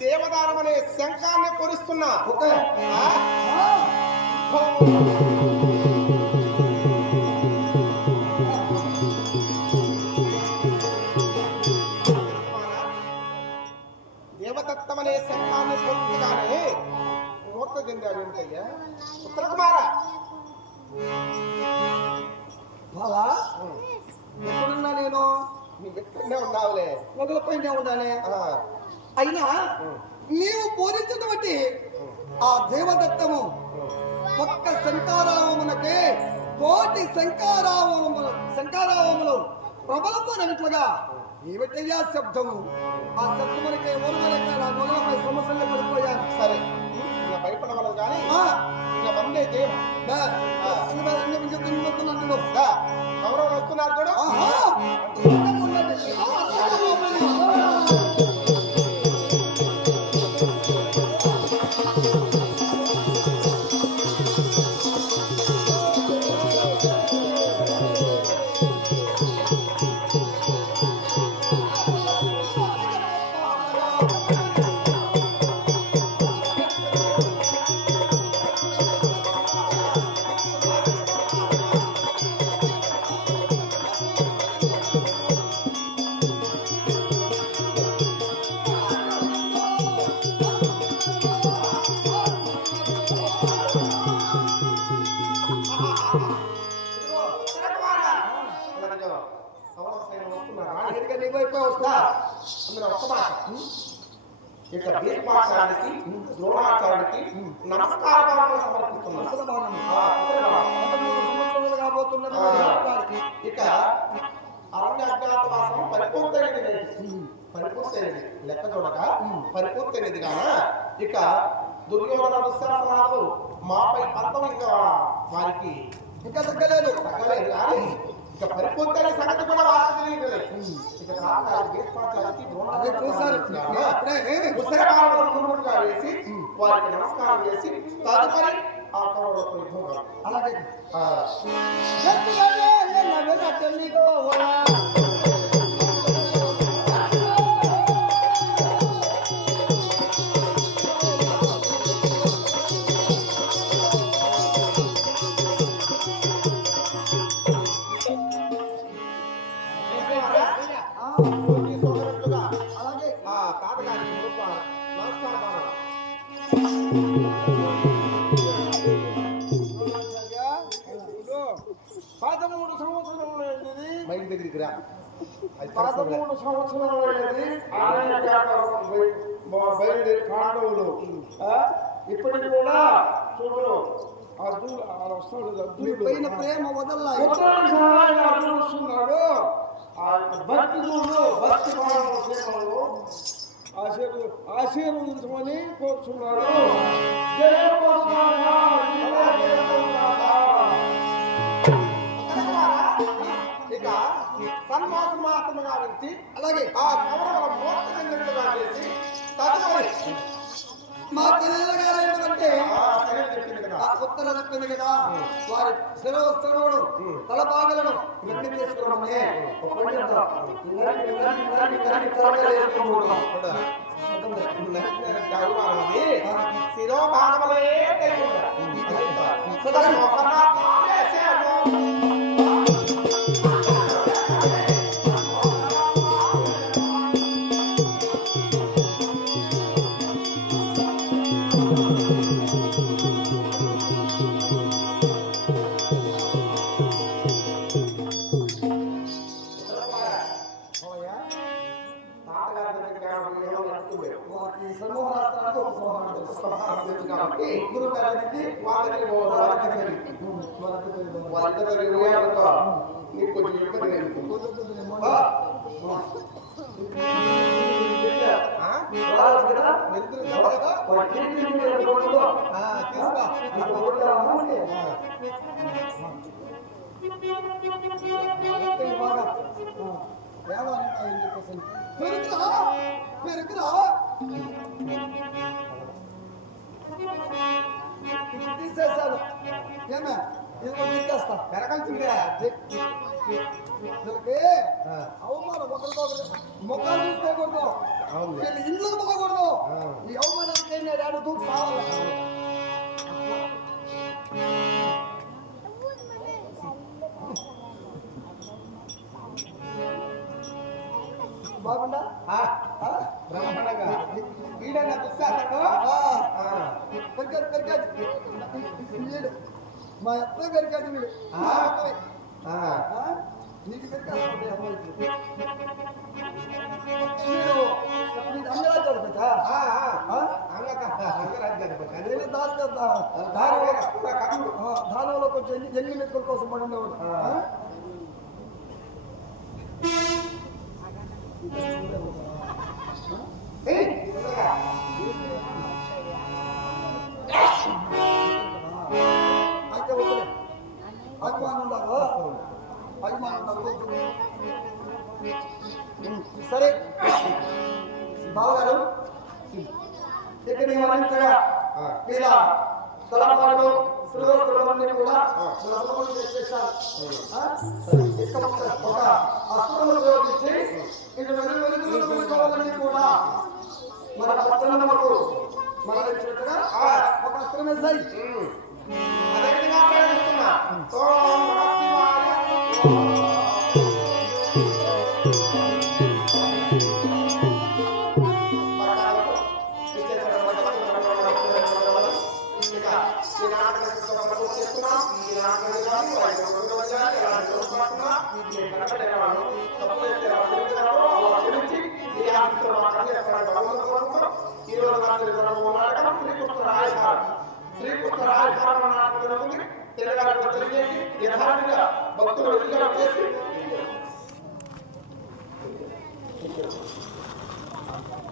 దేవదానం అనే శంఖాన్ని పొరుస్తున్నా. దేవదత్తం అనే శంఖాన్ని పొరుస్తుగానే మూర్త చెందాడు ఏంటయ్యా ఉత్తర కుమార. బావా ఎక్కడున్నా నేను? నువ్వు ఎక్కడనే ఉన్నావులే, మొదలుపోయినే ఉండాలి. అయినా నీవు పూజించినటువంటి ఆ దేవదత్తము ఒక్క శంకారావమునకే కోటి శంకారావములు ప్రబలమైనట్లుగా ఏమిటయ్యా శబ్దము? ఆ శబ్దమునకే ఊరమలక నా మొదలపై సమస్యలు పడిపోయాను. సరే భయపడవలదు కానీ ఇంకా మందే కౌరవులు వస్తున్నారు చూడు. చూస్తున్నారా అందుకే నీ వైపే వస్తా. అందులో ఒక్క మాట ఇక భీష్మాచార్యుడికి ద్రోణాచార్యుడికి నమస్కారాలు సమర్పిస్తున్నారు. అసలు బాణం. ఆ, అసలు బాణం. 13 సంవత్సరాలు కాబోతున్నది ఆ. మరి ఏమిటానికి? ఇక అరణ్య అజ్ఞాతవాసం పరిపూర్తయినది పరిపూర్తయినది లెక్క చూడక పరిపూర్తయినది గాన ఇక దుర్యోధన దుశ్శాసనాలు మాపై పంతం ఇంకా వారికి ఇంకా తగ్గలేదు. తగ్గలేదు కానీ ఇక పరిపూర్తయిన సంగతి కూడా వారికి తెలియదు. ఇక రామగారు భీష్మాచార్యుడికి అదే చూశారు. ద్రోణాచార్యుడికి అప్పుడే ఉసిరికాయలను ముందుగా వేసి వారికి నమస్కారం చేసి తదుపరి ఆ కౌరవులతో యుద్ధం కాదు. అలాగే ఆ, సోకి సోదరులుగా అలాగే ఆ తాతగారికి మురుప నమస్కారం. 13 సంవత్సరంలో ఏంటిది? మైక్ దగ్గరికి రా. అది 13 సంవత్సరంలో ఏంటిది? బయలుదేరి పాండవులు ఇప్పటికి కూడా చూడు అర్జునుడు వస్తాడు. మీ అర్జునుడు పైన ప్రేమ వదల్లా. ఉత్తరానికి సహాయంగా అర్జునుడు వస్తున్నాడు. ఆ భక్తి చూడు భక్తి సేవలు ఆశీర్వదించమని కోరుచున్నాడు. జయ పొందుతాడా, జయ పొందుతాడా. ఇక సన్మాసమాత్మగా నుంచి అలాగే ఆ కౌరవుల మోక్ష చెందినట్లుగా చేసి తదుపరి మా చెల్లెలు ఎందుకంటే ఆ శరీరం చెప్పింది కదా. ఆ ఉత్తర చెప్పింది కదా వారి శిరవస్త్రములను తలపాగలను ఇవన్నీ తీసుకురామని ఒప్పందిద్దాం. ఇలాంటి త్వరగా వేసుకోకూడదు. చూడు. గౌరవమది శిరోభాగములే కైకొండ. సదా మోహనాత్మే సేవో. వాటి సమూహాస్త్రానికి ఒక సమూహాలు కాబట్టి గురువు గారికి వాళ్ళకి వాళ్ళిద్దరు నీకు కొంచెం ఇబ్బంది కలుగుతుంది. ఆ? నిద్ర లేదు కదా? ఆ, తీసుకో. తీసేసాను ఏమే ఇది తీసేస్తా పెరగాల్సిందే. వీళ్ళకి అవమానం ఒకరికొకరు ముఖాలు చూసుకోకూడదు. అవునులే. వీళ్ళు ఇల్లు మొక్కకూడదు. ఆ. ఈ అవమానానికి ఏం లేదు ఆడు దూకు సావాలి. బాగుండా ఆ, బ్రహ్మాండంగా. వీడన్నా దుశ్శాసనుడు. పెరిగదు వీడు మా ఎత్త పెరిగదు వీడు ఆ. ఆ, నీకు పెరిగేది అంగరాజాడు కదా ఆ, ఆ. అంగరాజ్యాధిపతి. అది నేను దాని కదా దానిలో కొంచెం ఎన్ని మెతుకుల కోసం పడి ఉండేవాడు. ఏయ్, తొందరగా. అయితే వద్దులే అభిమానం ఉండాలి అభిమానం ఉండాలి. సరే బావగారు ఇక్కడ ఏమంటారా ఆ. ఇలా తలపాడు శ్రీవస్త్రులన్నీ కూడా నమ్మకం చేసేసారు. ఒక అస్త్రములు ఉపయోగించి ఇటు వెలుగులన్నీ కూడా మన పట్టణములకు మరణించినట్టుగా ఒక అస్త్రం వేసాయి. అదేవిధంగా ప్రయాణిస్తున్నా. ఓం నమః శివాయ. ఈ నాటకం తిరగాలి తెలియజేయండి యథార్థంగా భక్తులు ఎదురుగా చేసి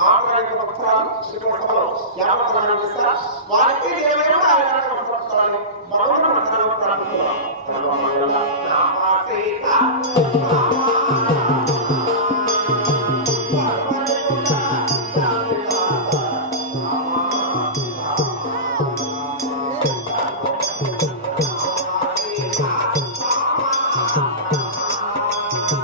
ఆటగాడిక భక్తురాలు శ్రీకోటలో యావత్తనాలు చేస్తారు వారికి ఏమైనా భక్తురాలు భగవంతుడు ప్రారంభించారు